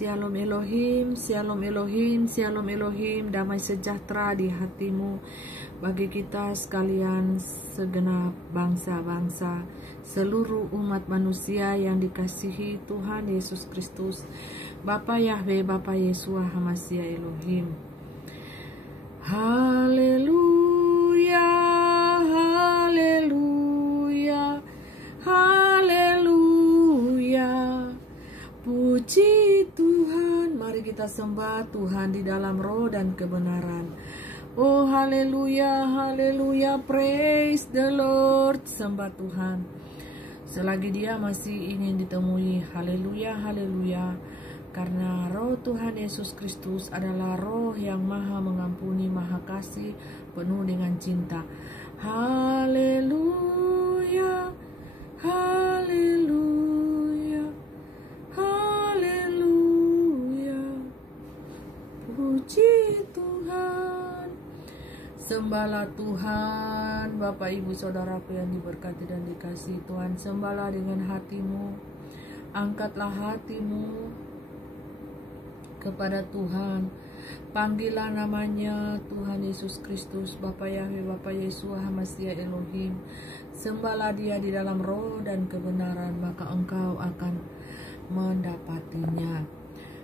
Shalom Elohim, Shalom Elohim, Shalom Elohim, damai sejahtera di hatimu bagi kita sekalian segenap bangsa-bangsa, seluruh umat manusia yang dikasihi Tuhan Yesus Kristus, Bapa Yahweh, Bapa Yeshua HaMashiach Elohim. Haleluya, haleluya, haleluya. Puji Tuhan, mari kita sembah Tuhan di dalam roh dan kebenaran. Oh haleluya, haleluya, praise the Lord, sembah Tuhan. Selagi dia masih ingin ditemui, haleluya, haleluya. Karena roh Tuhan Yesus Kristus adalah roh yang maha mengampuni, maha kasih, penuh dengan cinta. Haleluya, haleluya, haleluya. Puji Tuhan. Sembahlah Tuhan, Bapak Ibu Saudaraku yang diberkati dan dikasihi Tuhan. Sembahlah dengan hatimu. Angkatlah hatimu kepada Tuhan. Panggillah namanya Tuhan Yesus Kristus, Bapa Yahweh, Bapa Yeshua HaMashiach Elohim. Sembahlah dia di dalam roh dan kebenaran, maka engkau akan mendapatinya.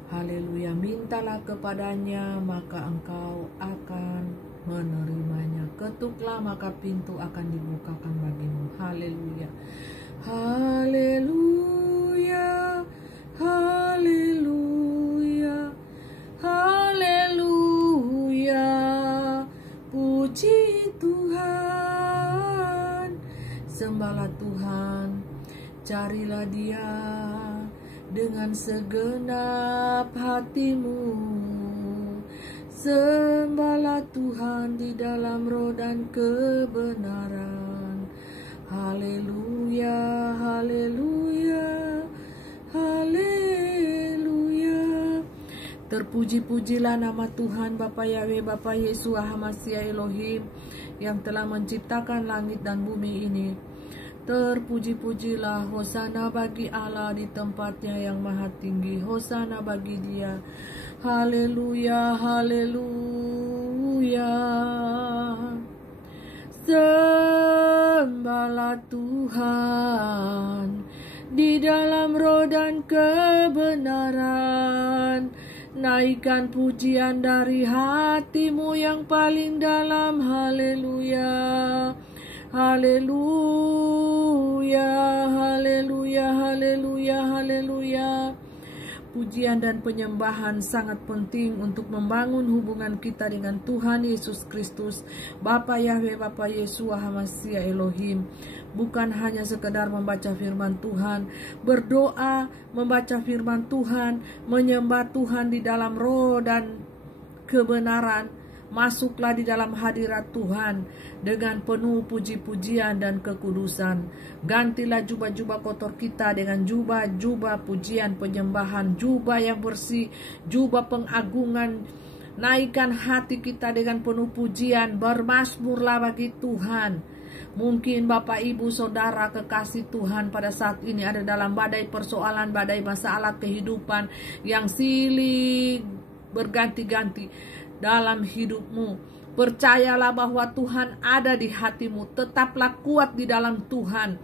Haleluya. Mintalah kepadanya, maka engkau akan menerimanya. Ketuklah, maka pintu akan dibukakan bagimu. Haleluya. Haleluya. Haleluya. Haleluya. Puji Tuhan. Sembahlah Tuhan. Carilah dia dengan segenap hatimu. Sembahlah Tuhan di dalam roh dan kebenaran. Haleluya, haleluya, haleluya. Terpuji-pujilah nama Tuhan Bapa Yahweh, Bapa Yeshua HaMashiach Elohim yang telah menciptakan langit dan bumi ini. Terpuji-pujilah, hosana bagi Allah di tempatnya yang maha tinggi, hosana bagi dia. Haleluya, haleluya. Sembahlah Tuhan di dalam roh dan kebenaran. Naikkan pujian dari hatimu yang paling dalam. Haleluya. Haleluya, haleluya, haleluya, haleluya. Pujian dan penyembahan sangat penting untuk membangun hubungan kita dengan Tuhan Yesus Kristus, Bapa Yahweh, Bapa Yeshua HaMashiach Elohim. Bukan hanya sekedar membaca firman Tuhan, berdoa, membaca firman Tuhan, menyembah Tuhan di dalam roh dan kebenaran. Masuklah di dalam hadirat Tuhan dengan penuh puji-pujian dan kekudusan. Gantilah jubah-jubah kotor kita dengan jubah-jubah pujian penyembahan, jubah yang bersih, jubah pengagungan. Naikkan hati kita dengan penuh pujian, bermazmurlah bagi Tuhan. Mungkin Bapak Ibu Saudara kekasih Tuhan pada saat ini ada dalam badai persoalan, badai masalah kehidupan yang silih berganti-ganti dalam hidupmu. Percayalah bahwa Tuhan ada di hatimu. Tetaplah kuat di dalam Tuhan.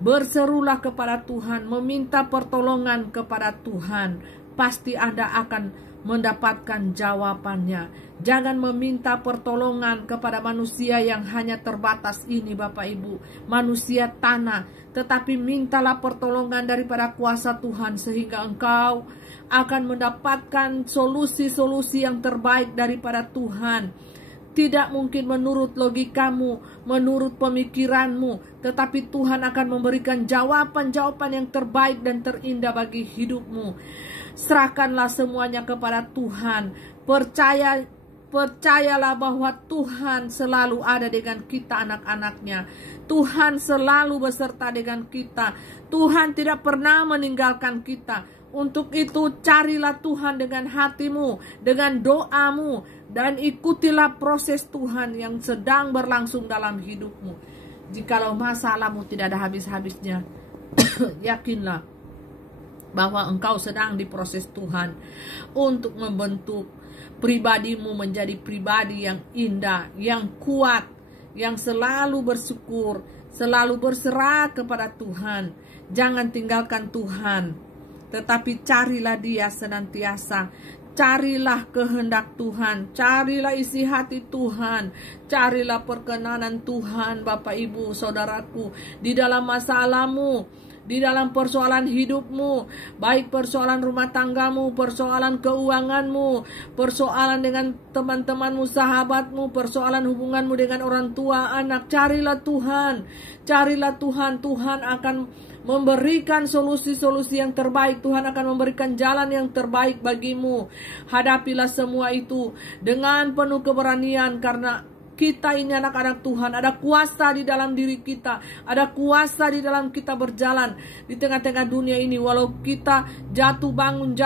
Berserulah kepada Tuhan, meminta pertolongan kepada Tuhan. Pasti Anda akan mendapatkan jawabannya. Jangan meminta pertolongan kepada manusia yang hanya terbatas ini, Bapak Ibu, manusia tanah. Tetapi mintalah pertolongan daripada kuasa Tuhan sehingga engkau akan mendapatkan solusi-solusi yang terbaik daripada Tuhan. Tidak mungkin menurut logikamu, menurut pemikiranmu, tetapi Tuhan akan memberikan jawaban-jawaban yang terbaik dan terindah bagi hidupmu. Serahkanlah semuanya kepada Tuhan. Percayalah bahwa Tuhan selalu ada dengan kita, anak-anaknya. Tuhan selalu beserta dengan kita. Tuhan tidak pernah meninggalkan kita. Untuk itu carilah Tuhan dengan hatimu, dengan doamu, dan ikutilah proses Tuhan yang sedang berlangsung dalam hidupmu. Jikalau masalahmu tidak ada habis-habisnya, yakinlah bahwa engkau sedang diproses Tuhan untuk membentuk pribadimu menjadi pribadi yang indah, yang kuat, yang selalu bersyukur, selalu berserah kepada Tuhan. Jangan tinggalkan Tuhan, tetapi carilah Dia senantiasa. Carilah kehendak Tuhan, carilah isi hati Tuhan, carilah perkenanan Tuhan, Bapak Ibu Saudaraku, di dalam masalahmu, di dalam persoalan hidupmu, baik persoalan rumah tanggamu, persoalan keuanganmu, persoalan dengan teman-temanmu, sahabatmu, persoalan hubunganmu dengan orang tua, anak. Carilah Tuhan, carilah Tuhan. Tuhan akan memberikan solusi-solusi yang terbaik. Tuhan akan memberikan jalan yang terbaik bagimu. Hadapilah semua itu dengan penuh keberanian, karena kita ini anak-anak Tuhan. Ada kuasa di dalam diri kita, ada kuasa di dalam kita berjalan di tengah-tengah dunia ini. Walau kita jatuh bangun,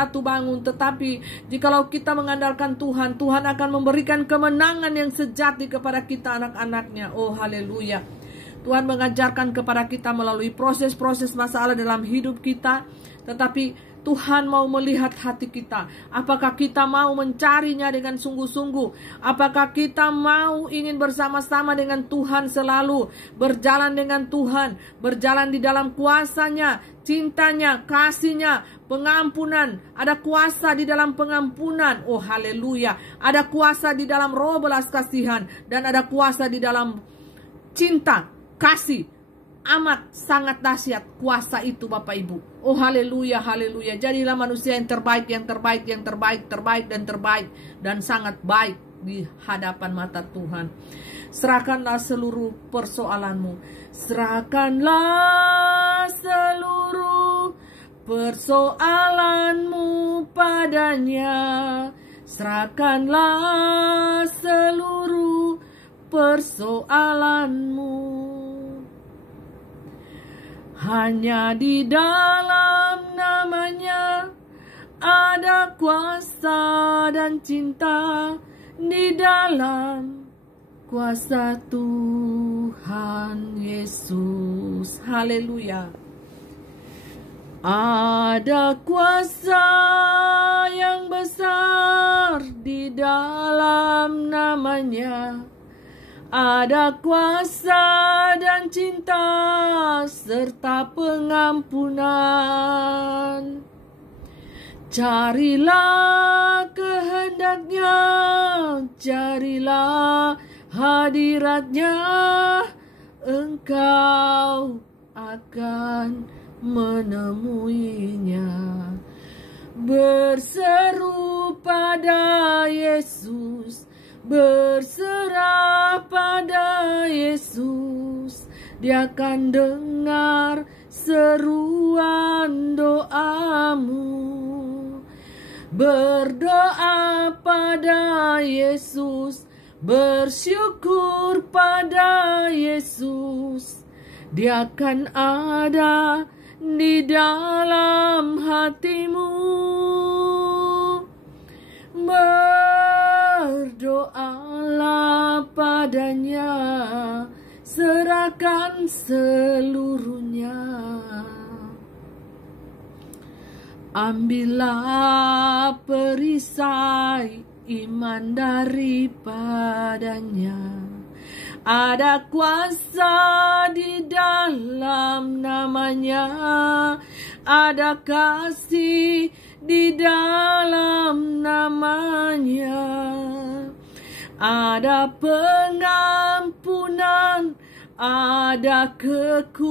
tetapi jikalau kita mengandalkan Tuhan, Tuhan akan memberikan kemenangan yang sejati kepada kita, anak-anaknya. Oh haleluya. Tuhan mengajarkan kepada kita melalui proses-proses masalah dalam hidup kita, tetapi Tuhan mau melihat hati kita. Apakah kita mau mencarinya dengan sungguh-sungguh? Apakah kita mau ingin bersama-sama dengan Tuhan, selalu berjalan dengan Tuhan, berjalan di dalam kuasanya, cintanya, kasihnya, pengampunan. Ada kuasa di dalam pengampunan. Oh haleluya. Ada kuasa di dalam roh belas kasihan, dan ada kuasa di dalam cinta, kasih. Amat sangat dahsyat kuasa itu, Bapak Ibu. Oh haleluya, haleluya. Jadilah manusia yang terbaik, dan sangat baik di hadapan mata Tuhan. Serahkanlah seluruh persoalanmu. Serahkanlah seluruh persoalanmu padanya. Serahkanlah seluruh persoalanmu. Hanya di dalam namanya ada kuasa dan cinta, di dalam kuasa Tuhan Yesus. Haleluya. Ada kuasa yang besar di dalam namanya. Ada kuasa dan cinta serta pengampunan. Carilah kehendaknya, carilah hadiratnya, engkau akan menemuinya. Berseru pada Yesus, berserah pada Yesus, Dia akan dengar seruan doamu. Berdoa pada Yesus, bersyukur pada Yesus, Dia akan ada di dalam hatimu. Berdoalah padanya, serahkan seluruhnya. Ambillah perisai iman daripadanya. Ada kuasa di dalam namanya, ada kasih di dalam namanya, ada pengampunan, ada kekuatan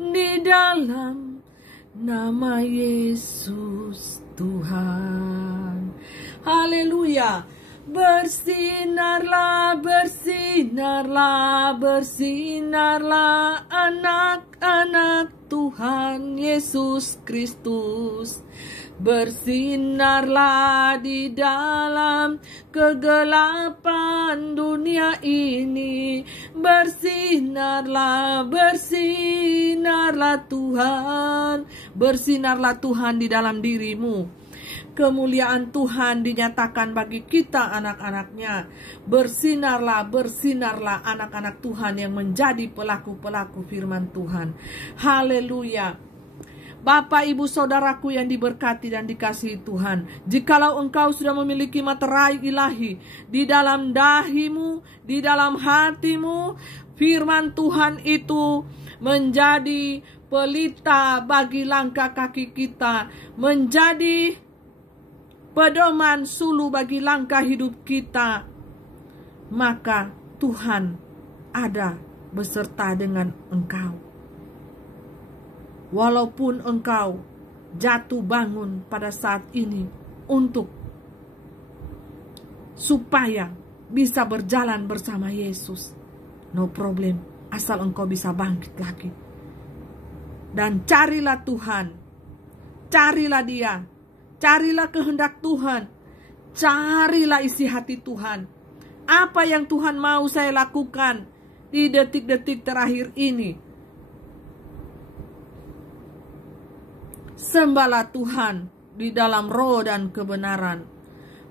di dalam nama Yesus Tuhan. Haleluya. Bersinarlah, bersinarlah, bersinarlah anak-anak Tuhan Yesus Kristus. Bersinarlah di dalam kegelapan dunia ini. Bersinarlah, bersinarlah Tuhan. Bersinarlah Tuhan di dalam dirimu. Kemuliaan Tuhan dinyatakan bagi kita anak-anaknya. Bersinarlah, bersinarlah anak-anak Tuhan yang menjadi pelaku-pelaku firman Tuhan. Haleluya. Bapak, Ibu, Saudaraku yang diberkati dan dikasihi Tuhan, jikalau engkau sudah memiliki materai ilahi di dalam dahimu, di dalam hatimu, firman Tuhan itu menjadi pelita bagi langkah kaki kita, menjadi pedoman sulu bagi langkah hidup kita, maka Tuhan ada beserta dengan engkau. Walaupun engkau jatuh bangun pada saat ini untuk supaya bisa berjalan bersama Yesus, no problem, asal engkau bisa bangkit lagi. Dan carilah Tuhan, carilah Dia, carilah kehendak Tuhan, carilah isi hati Tuhan. Apa yang Tuhan mau saya lakukan di detik-detik terakhir ini? Sembahlah Tuhan di dalam roh dan kebenaran.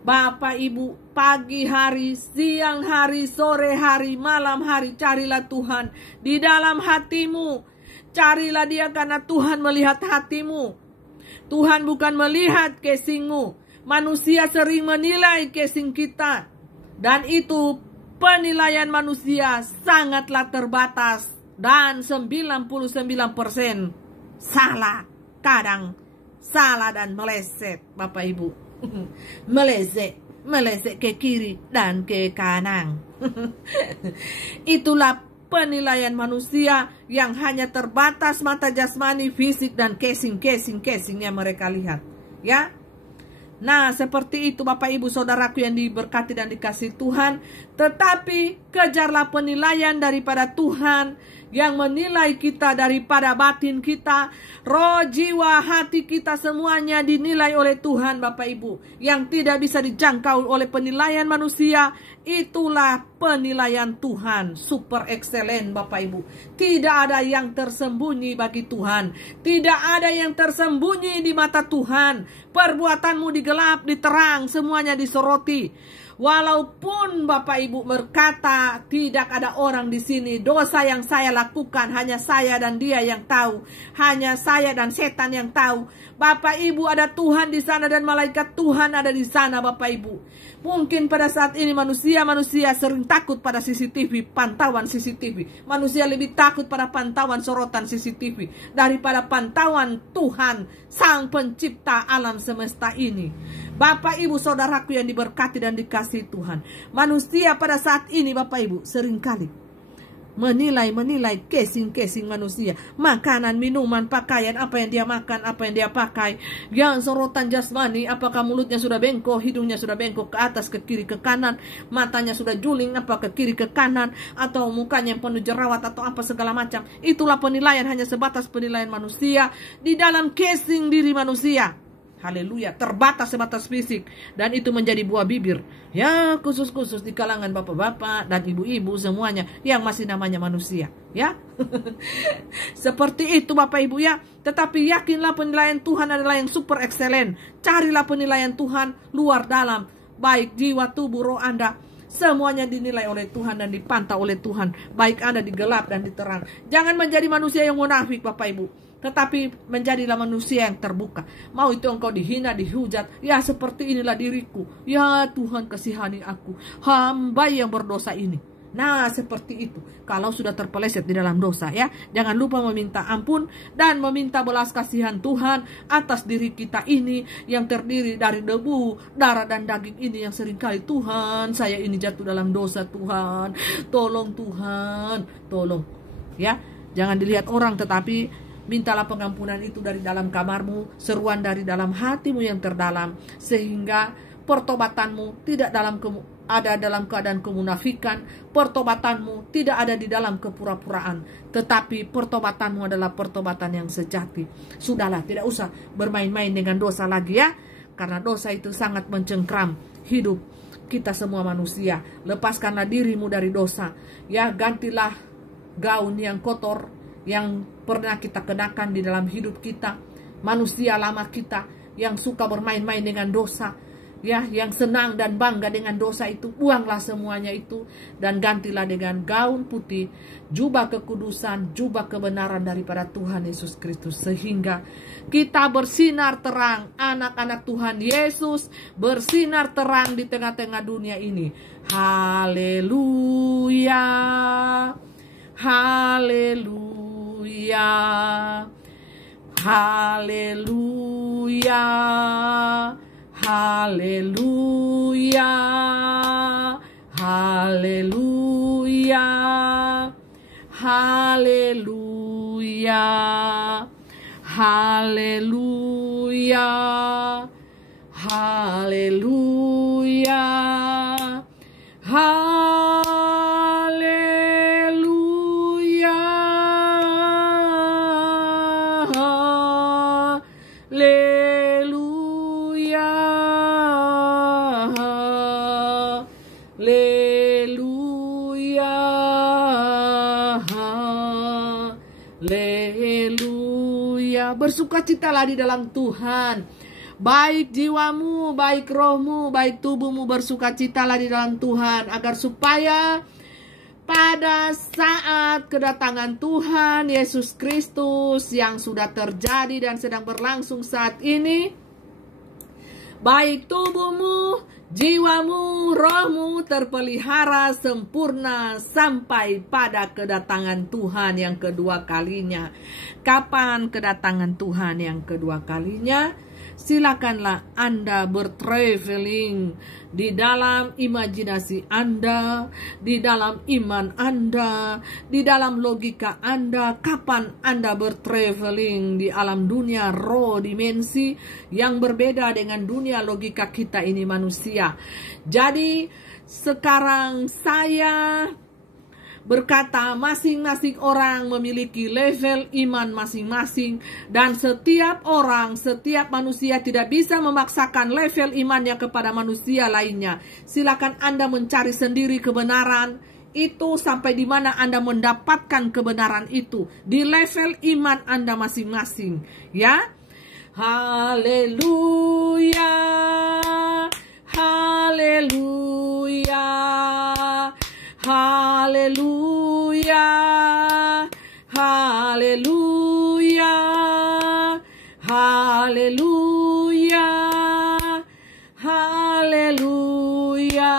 Bapak, Ibu, pagi hari, siang hari, sore hari, malam hari, carilah Tuhan di dalam hatimu. Carilah Dia karena Tuhan melihat hatimu. Tuhan bukan melihat casingmu. Manusia sering menilai casing kita. Dan itu penilaian manusia sangatlah terbatas. Dan 99% salah. Kadang salah dan meleset, Bapak Ibu. Meleset ke kiri dan ke kanan. Itulah penilaian manusia yang hanya terbatas mata jasmani, fisik, dan casing-casingnya mereka lihat. Ya. Nah, seperti itu Bapak Ibu Saudaraku yang diberkati dan dikasihi Tuhan. Tetapi kejarlah penilaian daripada Tuhan yang menilai kita daripada batin kita. Roh, jiwa, hati kita semuanya dinilai oleh Tuhan Bapak Ibu. Yang tidak bisa dijangkau oleh penilaian manusia. Itulah penilaian Tuhan. Super excellent Bapak Ibu. Tidak ada yang tersembunyi bagi Tuhan. Tidak ada yang tersembunyi di mata Tuhan. Perbuatanmu digelap, diterang, semuanya disoroti. Walaupun Bapak Ibu berkata tidak ada orang di sini, dosa yang saya lakukan hanya saya dan Dia yang tahu, hanya saya dan setan yang tahu. Bapak Ibu, ada Tuhan di sana dan malaikat Tuhan ada di sana Bapak Ibu. Mungkin pada saat ini manusia sering takut pada CCTV, pantauan CCTV. Manusia lebih takut pada pantauan sorotan CCTV daripada pantauan Tuhan, Sang Pencipta alam semesta ini. Bapak Ibu Saudaraku yang diberkati dan dikasihi Tuhan. Manusia pada saat ini Bapak Ibu seringkali menilai casing manusia. Makanan, minuman, pakaian, apa yang dia makan, apa yang dia pakai. Yang sorotan jasmani, apakah mulutnya sudah bengkok, hidungnya sudah bengkok ke atas, ke kiri, ke kanan. Matanya sudah juling, apa ke kiri, ke kanan. Atau mukanya yang penuh jerawat, atau apa segala macam. Itulah penilaian, hanya sebatas penilaian manusia di dalam casing diri manusia. Haleluya, terbatas sebatas fisik. Dan itu menjadi buah bibir. Ya, khusus-khusus di kalangan bapak-bapak dan ibu-ibu semuanya yang masih namanya manusia. Ya, seperti itu Bapak Ibu ya. Tetapi yakinlah penilaian Tuhan adalah yang super excellent. Carilah penilaian Tuhan luar dalam. Baik jiwa, tubuh, roh Anda. Semuanya dinilai oleh Tuhan dan dipantau oleh Tuhan. Baik Anda di gelap dan di terang. Jangan menjadi manusia yang munafik Bapak Ibu. Tetapi menjadilah manusia yang terbuka. Mau itu engkau dihina, dihujat. Ya seperti inilah diriku. Ya Tuhan kasihani aku. Hamba yang berdosa ini. Nah seperti itu. Kalau sudah terpeleset di dalam dosa ya. Jangan lupa meminta ampun. Dan meminta belas kasihan Tuhan. Atas diri kita ini. Yang terdiri dari debu, darah dan daging ini. Yang seringkali Tuhan saya ini jatuh dalam dosa Tuhan. Tolong Tuhan. Tolong. Ya. Jangan dilihat orang tetapi mintalah pengampunan itu dari dalam kamarmu, seruan dari dalam hatimu yang terdalam, sehingga pertobatanmu tidak ada dalam keadaan kemunafikan, pertobatanmu tidak ada di dalam kepura-puraan, tetapi pertobatanmu adalah pertobatan yang sejati. Sudahlah, tidak usah bermain-main dengan dosa lagi ya, karena dosa itu sangat mencengkram hidup kita semua manusia. Lepaskanlah dirimu dari dosa, ya, gantilah gaun yang kotor yang pernah kita kenakan di dalam hidup kita, manusia lama kita yang suka bermain-main dengan dosa, ya, yang senang dan bangga dengan dosa itu, buanglah semuanya itu dan gantilah dengan gaun putih, jubah kekudusan, jubah kebenaran daripada Tuhan Yesus Kristus, sehingga kita bersinar terang, anak-anak Tuhan Yesus bersinar terang di tengah-tengah dunia ini. Haleluya, haleluya, haleluya, haleluya, haleluya, haleluya, haleluya, haleluya, haleluya, haleluya, haleluya, haleluya. Bersukacitalah di dalam Tuhan. Baik jiwamu, baik rohmu, baik tubuhmu, bersukacitalah di dalam Tuhan, agar supaya pada saat kedatangan Tuhan Yesus Kristus yang sudah terjadi dan sedang berlangsung saat ini, baik tubuhmu, jiwamu, rohmu terpelihara sempurna sampai pada kedatangan Tuhan yang kedua kalinya. Kapan kedatangan Tuhan yang kedua kalinya? Silakanlah Anda bertraveling di dalam imajinasi Anda, di dalam iman Anda, di dalam logika Anda. Kapan Anda bertraveling di alam dunia roh dimensi yang berbeda dengan dunia logika kita ini manusia. Jadi sekarang saya berkata, masing-masing orang memiliki level iman masing-masing, dan setiap orang, setiap manusia tidak bisa memaksakan level imannya kepada manusia lainnya. Silakan Anda mencari sendiri kebenaran itu sampai di mana Anda mendapatkan kebenaran itu di level iman Anda masing-masing, ya. Haleluya, haleluya, haleluya, haleluya, haleluya, haleluya, haleluya,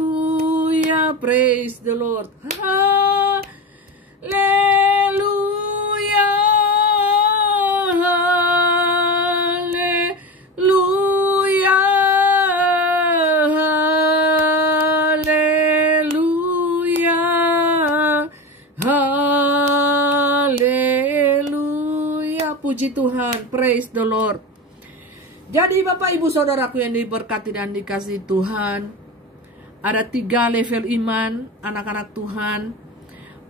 haleluya, praise the Lord. Haleluya, haleluya, haleluya, haleluya. Puji Tuhan, praise the Lord. Jadi Bapak Ibu Saudaraku yang diberkati dan dikasihi Tuhan, ada 3 level iman anak-anak Tuhan.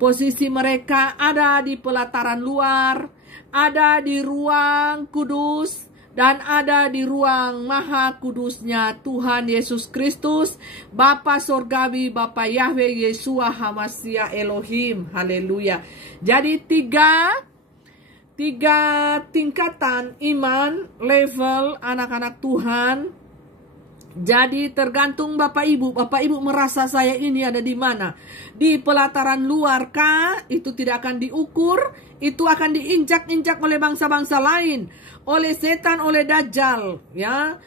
Posisi mereka ada di pelataran luar, ada di ruang kudus, dan ada di ruang maha kudusnya Tuhan Yesus Kristus, Bapa Sorgawi, Bapa Yahweh Yeshua Hamashiach Elohim. Haleluya. Jadi tiga tingkatan iman level anak-anak Tuhan. Jadi tergantung Bapak Ibu merasa saya ini ada di mana? Di pelataran luar kah? Itu tidak akan diukur, itu akan diinjak-injak oleh bangsa-bangsa lain, oleh setan, oleh Dajjal, ya.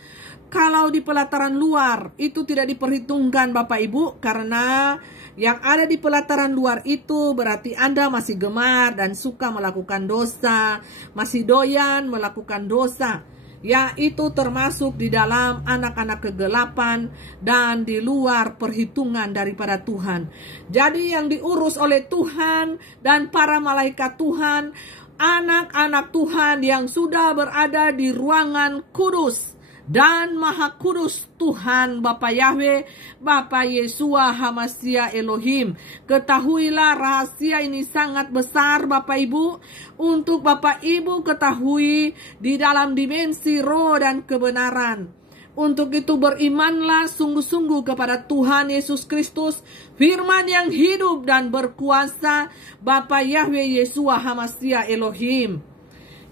Kalau di pelataran luar itu tidak diperhitungkan Bapak Ibu, karena yang ada di pelataran luar itu berarti Anda masih gemar dan suka melakukan dosa, masih doyan melakukan dosa. Ya, itu termasuk di dalam anak-anak kegelapan dan di luar perhitungan daripada Tuhan. Jadi yang diurus oleh Tuhan dan para malaikat Tuhan, anak-anak Tuhan yang sudah berada di ruangan kudus, dan Maha Kudus Tuhan Bapa Yahweh, Bapa Yesua Hamasia Elohim. Ketahuilah rahasia ini sangat besar Bapak Ibu, untuk Bapak Ibu ketahui di dalam dimensi roh dan kebenaran. Untuk itu berimanlah sungguh-sungguh kepada Tuhan Yesus Kristus, firman yang hidup dan berkuasa, Bapa Yahweh Yesua Hamasia Elohim.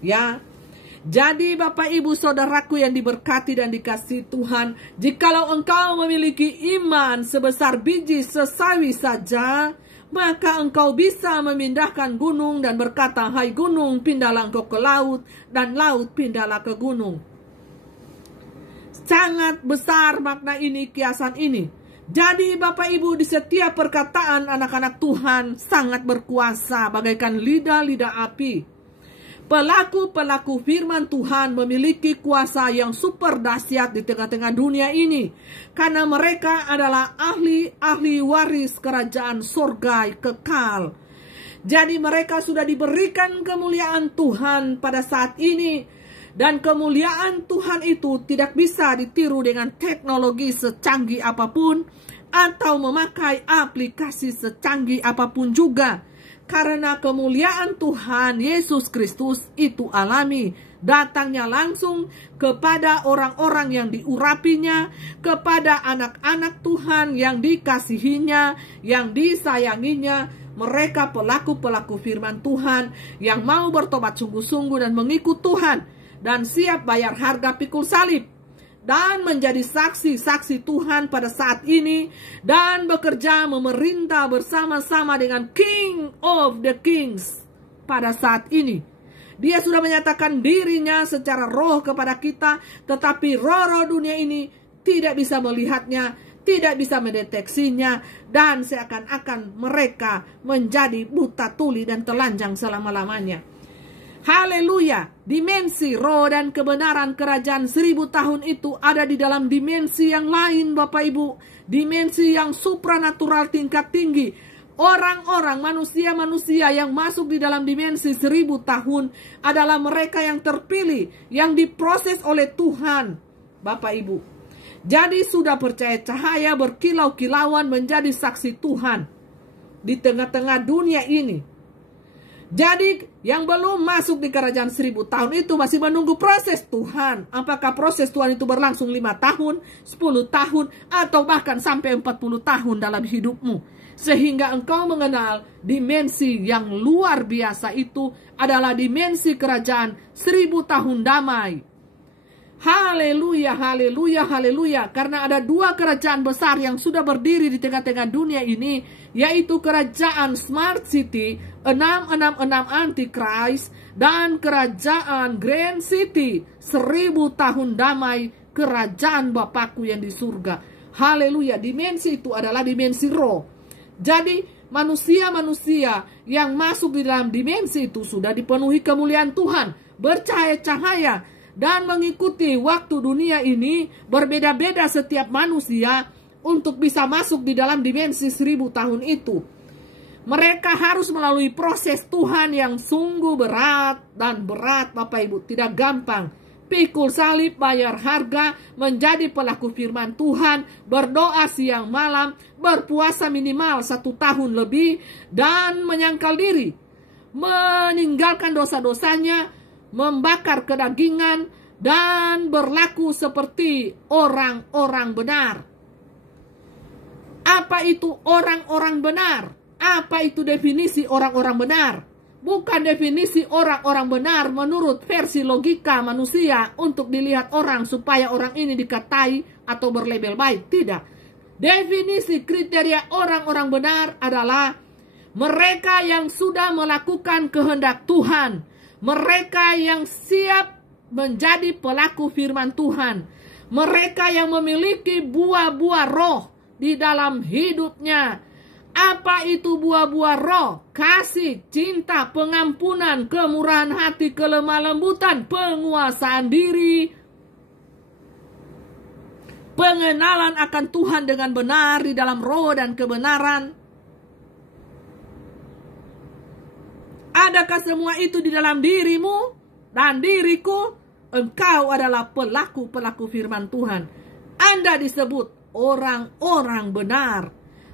Ya, jadi Bapak Ibu Saudaraku yang diberkati dan dikasihi Tuhan, jikalau engkau memiliki iman sebesar biji sesawi saja, maka engkau bisa memindahkan gunung dan berkata, hai gunung, pindahlah engkau ke laut, dan laut pindahlah ke gunung. Sangat besar makna ini, kiasan ini. Jadi Bapak Ibu, di setiap perkataan anak-anak Tuhan sangat berkuasa bagaikan lidah-lidah api. Pelaku-pelaku firman Tuhan memiliki kuasa yang super dahsyat di tengah-tengah dunia ini, karena mereka adalah ahli-ahli waris kerajaan surga kekal. Jadi mereka sudah diberikan kemuliaan Tuhan pada saat ini, dan kemuliaan Tuhan itu tidak bisa ditiru dengan teknologi secanggih apapun atau memakai aplikasi secanggih apapun juga. Karena kemuliaan Tuhan Yesus Kristus itu alami, datangnya langsung kepada orang-orang yang diurapinya, kepada anak-anak Tuhan yang dikasihinya, yang disayanginya. Mereka pelaku-pelaku firman Tuhan yang mau bertobat sungguh-sungguh dan mengikut Tuhan, dan siap bayar harga pikul salib, dan menjadi saksi-saksi Tuhan pada saat ini, dan bekerja memerintah bersama-sama dengan King of the Kings pada saat ini. Dia sudah menyatakan dirinya secara roh kepada kita, tetapi roh-roh dunia ini tidak bisa melihatnya, tidak bisa mendeteksinya, dan seakan-akan mereka menjadi buta tuli dan telanjang selama-lamanya. Haleluya, dimensi roh dan kebenaran kerajaan 1000 tahun itu ada di dalam dimensi yang lain Bapak Ibu. Dimensi yang supranatural tingkat tinggi. Orang-orang, manusia-manusia yang masuk di dalam dimensi 1000 tahun adalah mereka yang terpilih, yang diproses oleh Tuhan Bapak Ibu. Jadi sudah percaya cahaya berkilau-kilauan menjadi saksi Tuhan di tengah-tengah dunia ini. Jadi yang belum masuk di kerajaan 1000 tahun itu masih menunggu proses Tuhan. Apakah proses Tuhan itu berlangsung 5 tahun, 10 tahun, atau bahkan sampai 40 tahun dalam hidupmu. Sehingga engkau mengenal dimensi yang luar biasa itu adalah dimensi kerajaan 1000 tahun damai. Haleluya, haleluya, haleluya. Karena ada 2 kerajaan besar yang sudah berdiri di tengah-tengah dunia ini, yaitu kerajaan Smart City 666 Antichrist dan kerajaan Grand City 1000 tahun damai, kerajaan Bapakku yang di surga. Haleluya, dimensi itu adalah dimensi roh. Jadi manusia-manusia yang masuk di dalam dimensi itu sudah dipenuhi kemuliaan Tuhan, bercahaya-cahaya, dan mengikuti waktu dunia ini. Berbeda-beda setiap manusia untuk bisa masuk di dalam dimensi 1000 tahun itu. Mereka harus melalui proses Tuhan yang sungguh berat dan berat Bapak Ibu, tidak gampang. Pikul salib, bayar harga, menjadi pelaku firman Tuhan, berdoa siang malam, berpuasa minimal 1 tahun lebih, dan menyangkal diri, meninggalkan dosa-dosanya, membakar kedagingan, dan berlaku seperti orang-orang benar. Apa itu orang-orang benar? Apa itu definisi orang-orang benar? Bukan definisi orang-orang benar menurut versi logika manusia untuk dilihat orang supaya orang ini dikatai atau berlabel baik. Tidak. Definisi kriteria orang-orang benar adalah mereka yang sudah melakukan kehendak Tuhan. Mereka yang siap menjadi pelaku firman Tuhan. Mereka yang memiliki buah-buah roh di dalam hidupnya. Apa itu buah-buah roh? Kasih, cinta, pengampunan, kemurahan hati, kelemah lembutan, penguasaan diri, pengenalan akan Tuhan dengan benar di dalam roh dan kebenaran. Adakah semua itu di dalam dirimu dan diriku? engkau adalah pelaku-pelaku firman Tuhan. Anda disebut orang-orang benar.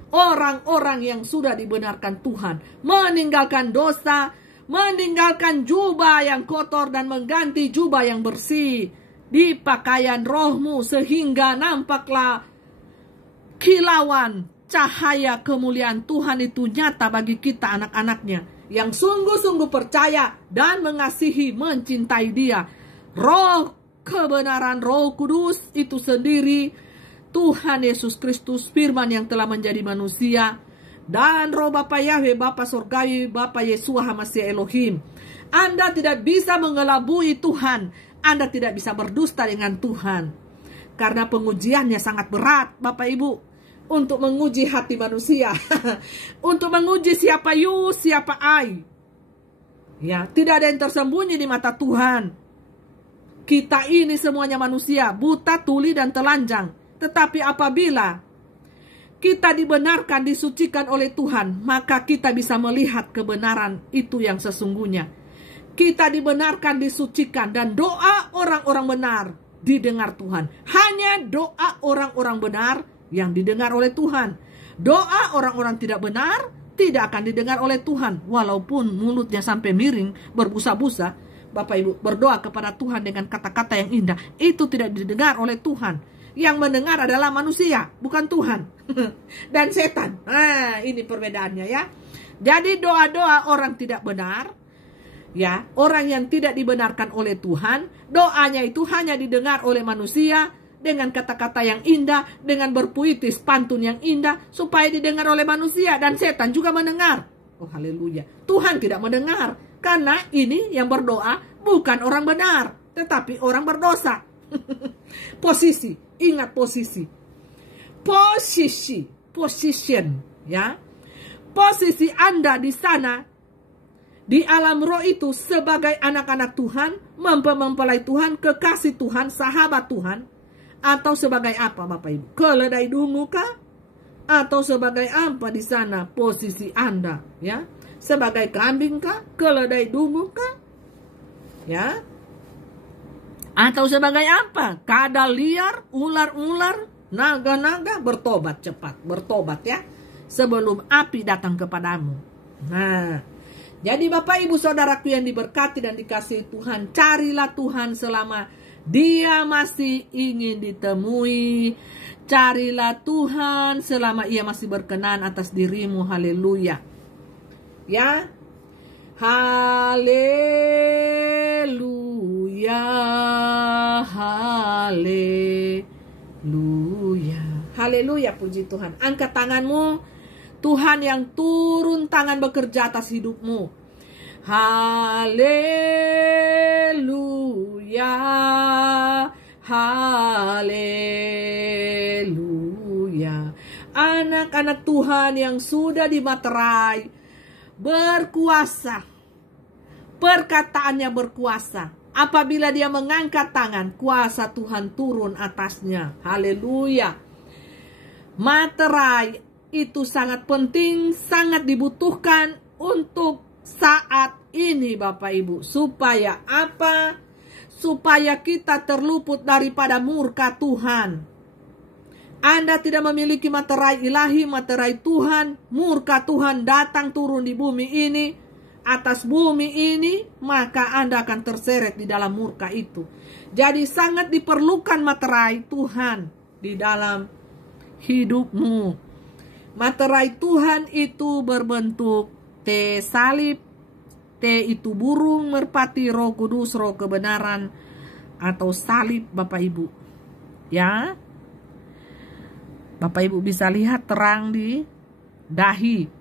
Orang-orang yang sudah dibenarkan Tuhan. Meninggalkan dosa, meninggalkan jubah yang kotor dan mengganti jubah yang bersih di pakaian rohmu, sehingga nampaklah kilauan cahaya kemuliaan Tuhan itu nyata bagi kita anak-anaknya yang sungguh-sungguh percaya dan mengasihi, mencintai Dia. Roh kebenaran, Roh Kudus itu sendiri, Tuhan Yesus Kristus, firman yang telah menjadi manusia, dan Roh Bapa Yahweh, Bapa Surgawi, Bapa Yesua HaMashiach Elohim. Anda tidak bisa mengelabui Tuhan. Anda tidak bisa berdusta dengan Tuhan. Karena pengujiannya sangat berat, Bapak Ibu. Untuk menguji hati manusia. Untuk menguji siapa you, siapa I. Ya, tidak ada yang tersembunyi di mata Tuhan. Kita ini semuanya manusia, buta, tuli, dan telanjang. Tetapi apabila kita dibenarkan, disucikan oleh Tuhan, maka kita bisa melihat kebenaran itu yang sesungguhnya. Kita dibenarkan, disucikan, dan doa orang-orang benar didengar Tuhan. Hanya doa orang-orang benar yang didengar oleh Tuhan. Doa orang-orang tidak benar tidak akan didengar oleh Tuhan. Walaupun mulutnya sampai miring, berbusa-busa, Bapak Ibu berdoa kepada Tuhan dengan kata-kata yang indah, itu tidak didengar oleh Tuhan. Yang mendengar adalah manusia, bukan Tuhan. Dan setan. Nah, ini perbedaannya ya. Jadi doa-doa orang tidak benar, ya, orang yang tidak dibenarkan oleh Tuhan, doanya itu hanya didengar oleh manusia dengan kata-kata yang indah, dengan berpuitis pantun yang indah, supaya didengar oleh manusia, dan setan juga mendengar. Oh haleluya. Tuhan tidak mendengar, karena ini yang berdoa bukan orang benar, tetapi orang berdosa. Posisi, ingat posisi. Position, ya. Posisi Anda di sana, di alam roh itu sebagai anak-anak Tuhan, mempelai Tuhan, kekasih Tuhan, sahabat Tuhan, atau sebagai apa Bapak Ibu? Keledai dungu kah? Atau sebagai apa di sana posisi Anda, ya? Sebagai kambing kah? Keledai dungu kah? Ya? Atau sebagai apa? Kadal liar, ular-ular, naga-naga? Bertobat cepat, bertobat ya, sebelum api datang kepadamu. Nah, jadi Bapak Ibu Saudaraku yang diberkati dan dikasihi Tuhan, carilah Tuhan selama Dia masih ingin ditemui. Carilah Tuhan selama Ia masih berkenan atas dirimu. Haleluya. Ya. Haleluya. Haleluya. Haleluya, puji Tuhan. Angkat tanganmu. Tuhan yang turun tangan bekerja atas hidupmu. Haleluya, haleluya. Anak-anak Tuhan yang sudah dimaterai berkuasa. Perkataannya berkuasa. Apabila dia mengangkat tangan, kuasa Tuhan turun atasnya. Haleluya. Materai itu sangat penting, sangat dibutuhkan untuk saat ini Bapak Ibu. Supaya apa? Supaya kita terluput daripada murka Tuhan. Anda tidak memiliki materai ilahi, materai Tuhan. Murka Tuhan datang turun di bumi ini, atas bumi ini, maka Anda akan terseret di dalam murka itu. Jadi sangat diperlukan materai Tuhan di dalam hidupmu. Materai Tuhan itu berbentuk T salib, T itu burung merpati, Roh Kudus, Roh kebenaran, atau salib Bapak Ibu. Ya. Bapak Ibu bisa lihat terang di dahi.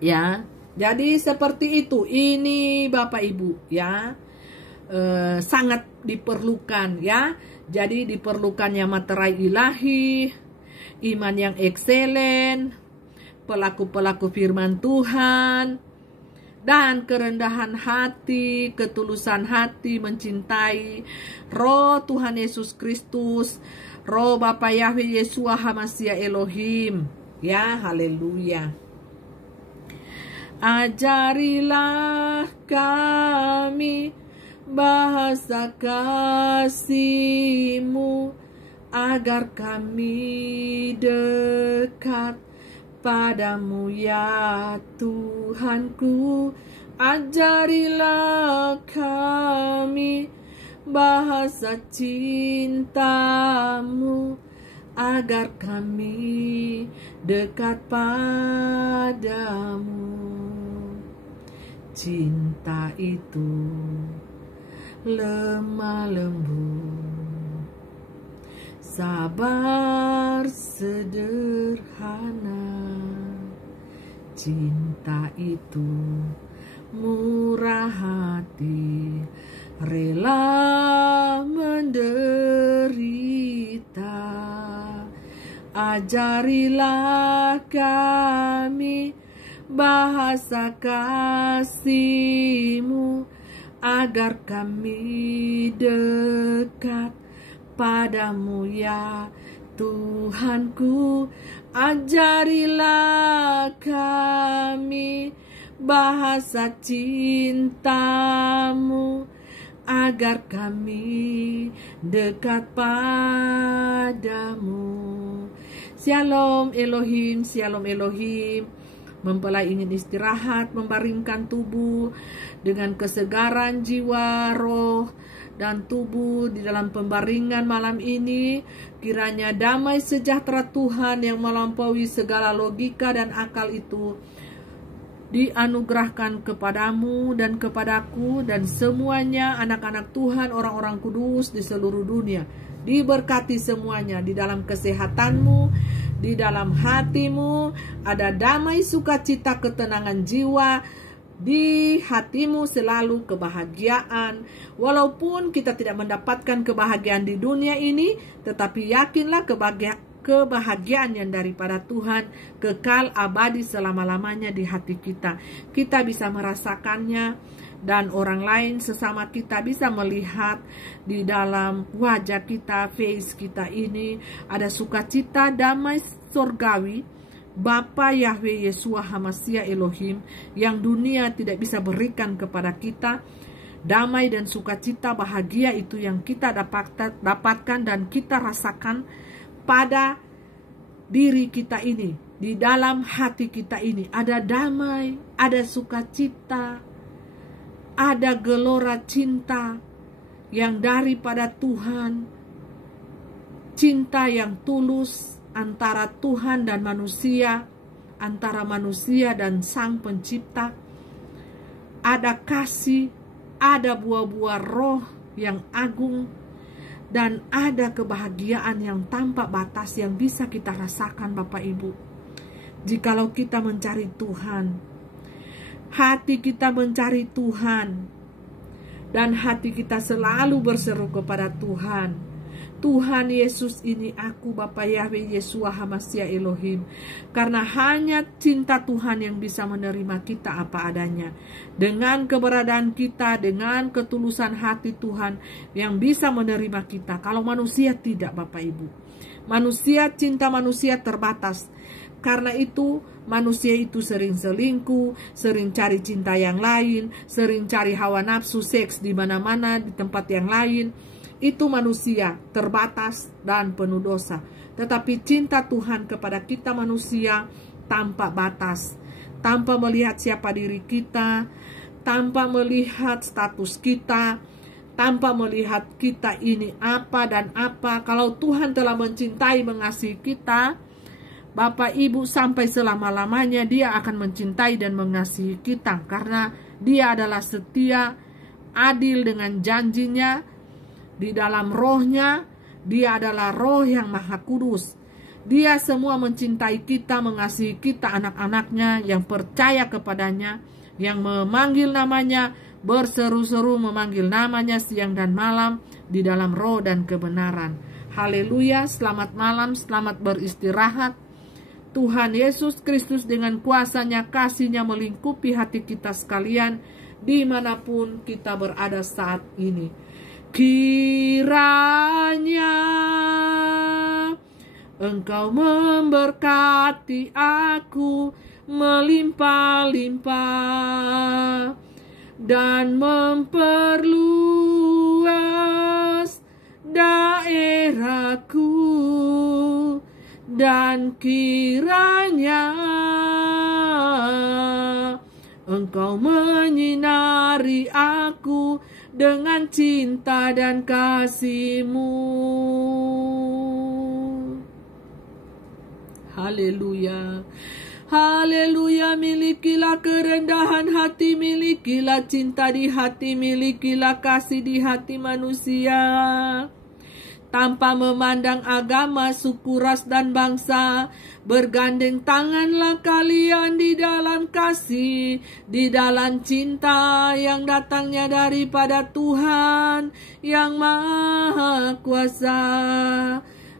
Ya. Jadi seperti itu. Ini Bapak Ibu, ya. Sangat diperlukan, ya. Jadi diperlukannya materai ilahi, iman yang ekselen, pelaku-pelaku firman Tuhan, dan kerendahan hati, ketulusan hati, mencintai Roh Tuhan Yesus Kristus, Roh Bapa Yahweh Yesua HaMashiach Elohim. Ya, haleluya. Ajarilah kami bahasa kasih-Mu, agar kami dekat padamu ya Tuhanku. Ajarilah kami bahasa cinta-Mu, agar kami dekat padamu. Cinta itu lemah lembut, sabar sederhana. Cinta itu murah hati, rela menderita. Ajarilah kami bahasa kasih-Mu, agar kami dekat padamu ya Tuhanku. Ajarilah kami bahasa cinta-Mu, agar kami dekat padamu. Shalom Elohim, Shalom Elohim. Mempelai ingin istirahat, membaringkan tubuh dengan kesegaran jiwa, roh, dan tubuh di dalam pembaringan malam ini. Kiranya damai sejahtera Tuhan yang melampaui segala logika dan akal itu dianugerahkan kepadamu dan kepadaku dan semuanya anak-anak Tuhan, orang-orang kudus di seluruh dunia. Diberkati semuanya di dalam kesehatanmu, di dalam hatimu, ada damai, sukacita, ketenangan jiwa. Di hatimu selalu kebahagiaan. Walaupun kita tidak mendapatkan kebahagiaan di dunia ini, tetapi yakinlah kebahagiaan yang daripada Tuhan kekal abadi selama-lamanya di hati kita. Kita bisa merasakannya, dan orang lain sesama kita bisa melihat di dalam wajah kita, face kita ini ada sukacita, damai surgawi Bapa Yahweh Yeshua HaMashiach Elohim yang dunia tidak bisa berikan kepada kita. Damai dan sukacita bahagia itu yang kita dapatkan dan kita rasakan pada diri kita ini, di dalam hati kita ini ada damai, ada sukacita, ada gelora cinta yang daripada Tuhan, cinta yang tulus antara Tuhan dan manusia, antara manusia dan Sang Pencipta. Ada kasih, ada buah-buah roh yang agung, dan ada kebahagiaan yang tanpa batas yang bisa kita rasakan Bapak Ibu. Jikalau kita mencari Tuhan, hati kita mencari Tuhan, dan hati kita selalu berseru kepada Tuhan. Tuhan Yesus, ini aku Bapa Yahweh Yeshua HaMashiach Elohim. Karena hanya cinta Tuhan yang bisa menerima kita apa adanya. Dengan keberadaan kita, dengan ketulusan hati Tuhan yang bisa menerima kita. Kalau manusia tidak Bapak Ibu. Manusia, cinta manusia terbatas. Karena itu manusia itu sering selingkuh, sering cari cinta yang lain, sering cari hawa nafsu seks di mana-mana, di tempat yang lain. Itu manusia terbatas dan penuh dosa. Tetapi cinta Tuhan kepada kita manusia tanpa batas, tanpa melihat siapa diri kita, tanpa melihat status kita, tanpa melihat kita ini apa dan apa. Kalau Tuhan telah mencintai, mengasihi kita, Bapak Ibu, sampai selama-lamanya Dia akan mencintai dan mengasihi kita. Karena Dia adalah setia, adil dengan janjinya. Di dalam rohnya, Dia adalah roh yang maha kudus. Dia semua mencintai kita, mengasihi kita, anak-anaknya yang percaya kepadanya, yang memanggil namanya, berseru-seru memanggil namanya siang dan malam di dalam roh dan kebenaran. Haleluya, selamat malam, selamat beristirahat. Tuhan Yesus Kristus dengan kuasanya, kasihnya melingkupi hati kita sekalian, dimanapun kita berada saat ini. Kiranya Engkau memberkati aku, melimpah-limpah dan memperluas daerahku, dan kiranya Engkau menyinari aku dengan cinta dan kasih-Mu. Haleluya. Haleluya, milikilah kerendahan hati, milikilah cinta di hati, milikilah kasih di hati manusia. Tanpa memandang agama, suku, ras, dan bangsa, bergandeng tanganlah kalian di dalam kasih, di dalam cinta yang datangnya daripada Tuhan yang Maha Kuasa.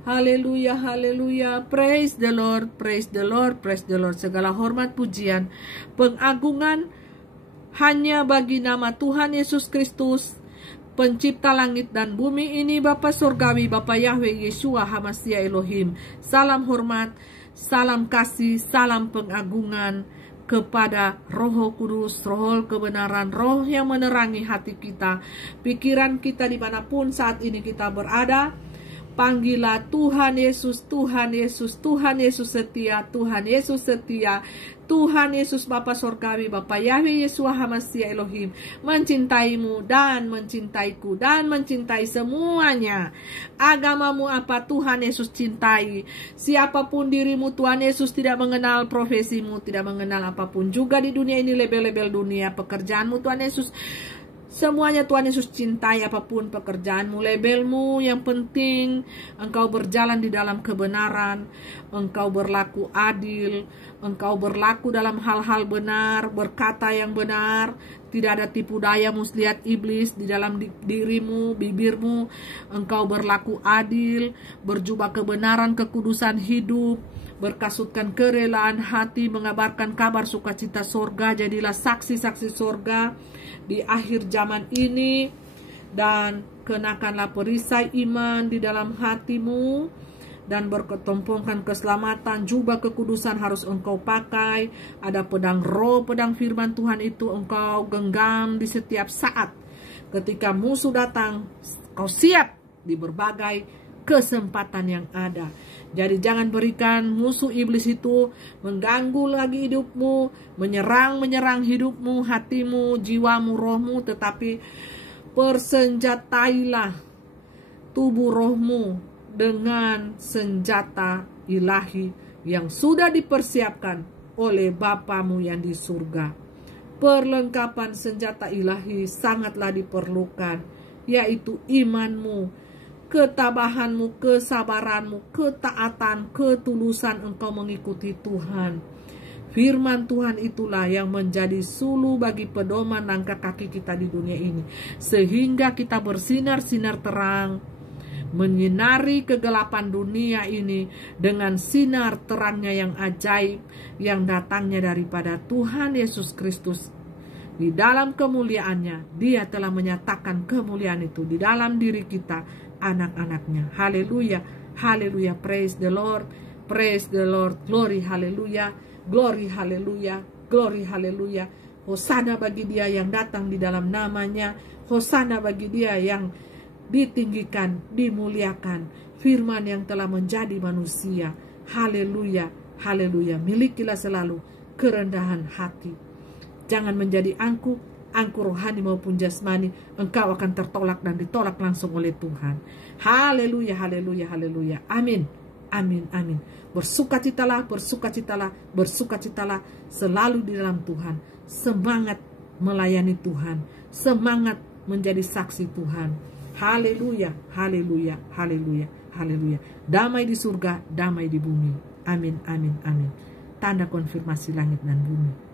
Haleluya, haleluya. Praise the Lord, praise the Lord, praise the Lord. Segala hormat, pujian, pengagungan hanya bagi nama Tuhan Yesus Kristus, pencipta langit dan bumi ini, Bapa Surgawi, Bapa Yahweh Yeshua HaMashiach Elohim. Salam hormat, salam kasih, salam pengagungan kepada Roh Kudus, Roh kebenaran, Roh yang menerangi hati kita, pikiran kita dimanapun saat ini kita berada. Panggillah Tuhan Yesus, Tuhan Yesus, Tuhan Yesus setia, Tuhan Yesus setia, Tuhan Yesus Bapa Surgawi, Bapa Yahweh Yeshua HaMashiach Elohim, mencintaimu dan mencintaiku dan mencintai semuanya. Agamamu apa, Tuhan Yesus cintai. Siapapun dirimu, Tuhan Yesus tidak mengenal profesimu, tidak mengenal apapun juga di dunia ini, label-label dunia, pekerjaanmu, Tuhan Yesus. Semuanya Tuhan Yesus cintai, apapun pekerjaanmu, labelmu, yang penting engkau berjalan di dalam kebenaran, engkau berlaku adil, engkau berlaku dalam hal-hal benar, berkata yang benar, tidak ada tipu daya muslihat iblis di dalam dirimu, bibirmu, engkau berlaku adil, berjubah kebenaran, kekudusan hidup, berkasutkan kerelaan hati, mengabarkan kabar sukacita sorga, jadilah saksi-saksi sorga di akhir zaman ini, dan kenakanlah perisai iman di dalam hatimu, dan berketumpungkan keselamatan, jubah kekudusan harus engkau pakai, ada pedang roh, pedang firman Tuhan itu engkau genggam di setiap saat. Ketika musuh datang, kau siap di berbagai kesempatan yang ada. Jadi jangan berikan musuh iblis itu mengganggu lagi hidupmu, menyerang hidupmu, hatimu, jiwamu, rohmu, tetapi persenjatailah tubuh rohmu dengan senjata ilahi yang sudah dipersiapkan oleh Bapamu yang di surga. Perlengkapan senjata ilahi sangatlah diperlukan, yaitu imanmu, ketabahanmu, kesabaranmu, ketaatan, ketulusan engkau mengikuti Tuhan. Firman Tuhan itulah yang menjadi sulu bagi pedoman langkah kaki kita di dunia ini, sehingga kita bersinar-sinar terang, menyinari kegelapan dunia ini dengan sinar terangnya yang ajaib, yang datangnya daripada Tuhan Yesus Kristus. Di dalam kemuliaannya, Dia telah menyatakan kemuliaan itu di dalam diri kita, anak-anaknya. Haleluya, haleluya, praise the Lord, glory, haleluya, glory, haleluya, glory, haleluya. Hosana bagi Dia yang datang di dalam namanya, hosana bagi Dia yang ditinggikan, dimuliakan, firman yang telah menjadi manusia. Haleluya, haleluya. Milikilah selalu kerendahan hati. Jangan menjadi angkuh rohani maupun jasmani, engkau akan tertolak dan ditolak langsung oleh Tuhan. Haleluya, haleluya, haleluya. Amin, amin, amin. Bersukacitalah, bersukacitalah, bersukacitalah selalu di dalam Tuhan. Semangat melayani Tuhan, semangat menjadi saksi Tuhan. Haleluya, haleluya, haleluya, haleluya. Damai di surga, damai di bumi. Amin, amin, amin. Tanda konfirmasi langit dan bumi.